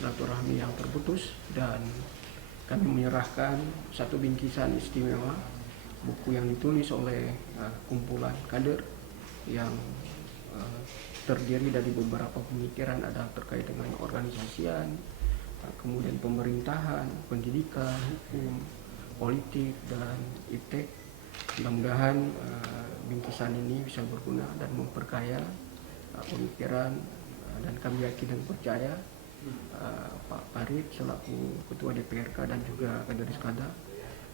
silaturahmi yang terputus, dan kami menyerahkan satu bingkisan istimewa buku yang ditulis oleh kumpulan kader yang terdiri dari beberapa pemikiran, ada terkait dengan organisasian, kemudian pemerintahan, pendidikan, hukum, politik, dan iptek. Mudah-mudahan bingkisan ini bisa berguna dan memperkaya pemikiran, dan kami yakin dan percaya Pak Farid selaku Ketua DPRK dan juga kader Iskada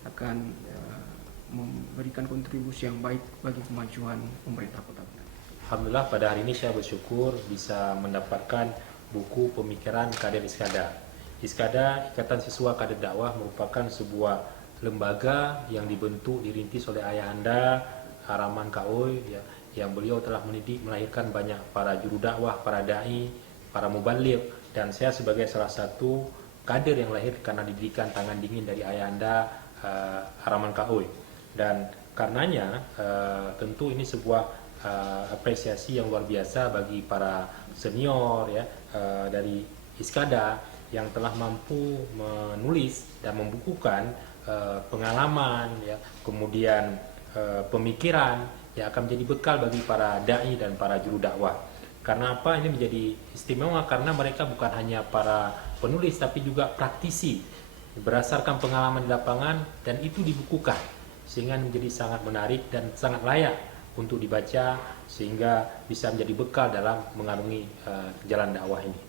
akan memberikan kontribusi yang baik bagi kemajuan pemerintah Kota Medan. Alhamdulillah pada hari ini saya bersyukur bisa mendapatkan buku pemikiran kader Iskada. Iskada, Ikatan Siswa Kader Dakwah, merupakan sebuah lembaga yang dibentuk dirintis oleh ayah anda Haraman Kaoy, ya, yang beliau telah mendidik melahirkan banyak para juru dakwah, para dai, para mubaligh, dan saya sebagai salah satu kader yang lahir karena dididikan tangan dingin dari ayah anda Haraman Kaoy. Dan karenanya tentu ini sebuah apresiasi yang luar biasa bagi para senior, ya, dari Iskada yang telah mampu menulis dan membukukan pengalaman, ya, kemudian pemikiran yang akan menjadi bekal bagi para dai dan para juru dakwah. Karena apa ini menjadi istimewa? Karena mereka bukan hanya para penulis tapi juga praktisi berdasarkan pengalaman di lapangan, dan itu dibukukan sehingga menjadi sangat menarik dan sangat layak untuk dibaca sehingga bisa menjadi bekal dalam mengarungi jalan dakwah ini.